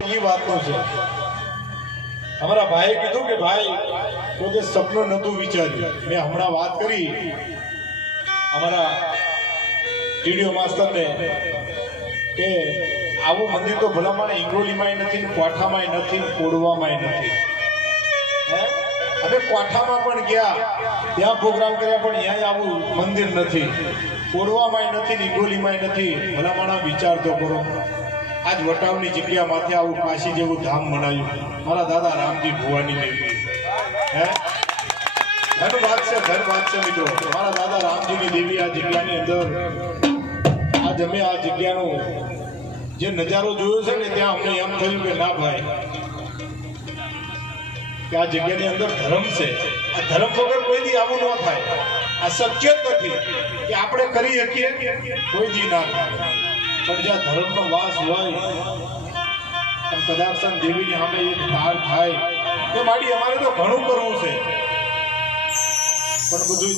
ये बात तो है हमारा भाई कीधु के भाई પોતે સપનું નતું વિચાર્યું મેં હમણાં વાત કરી અમારા ટીડીઓ માસ્ટરને કે આવું મંદિર તો ભલામણ ઈંગોલીમાંય નથી ને કોઠામાંય નથી ને કોડવામાંય નથી હે હવે કોઠામાં પણ ગયા ત્યાં પ્રોગ્રામ કર્યા પણ અહીંયા આવું મંદિર નથી કોડવામાંય નથી ને ઈંગોલીમાંય નથી ભલામણ વિચાર તો કરો आज वटावनी जग्या माथे आવું काशी जेवुं धाम मनाव्યું मारा दादा रामजी भुवानी देवी है धन्यवाद से मित्रों मारा दादा रामजी की देवी आ जग्यानी अंदर आज अमे आ जग्यानो जे नजारो जोयो छे ने त्यां अમને એમ થયું કે ના ભાઈ કે આ જગ્યાની અંદર ધર્મ છે આ ધર્મ વગર કોઈ દી આવું ન થાય આ શક્ય જ નથી કે આપણે કરી શકીએ કોઈ દી ના થાય પણ જ્યાં ધર્મનો વાસ હોય અને કદાક્ષન દેવીની સામે એક પાર થાય તો માડી અમારે તો ઘણું કરવું છે પણ બધું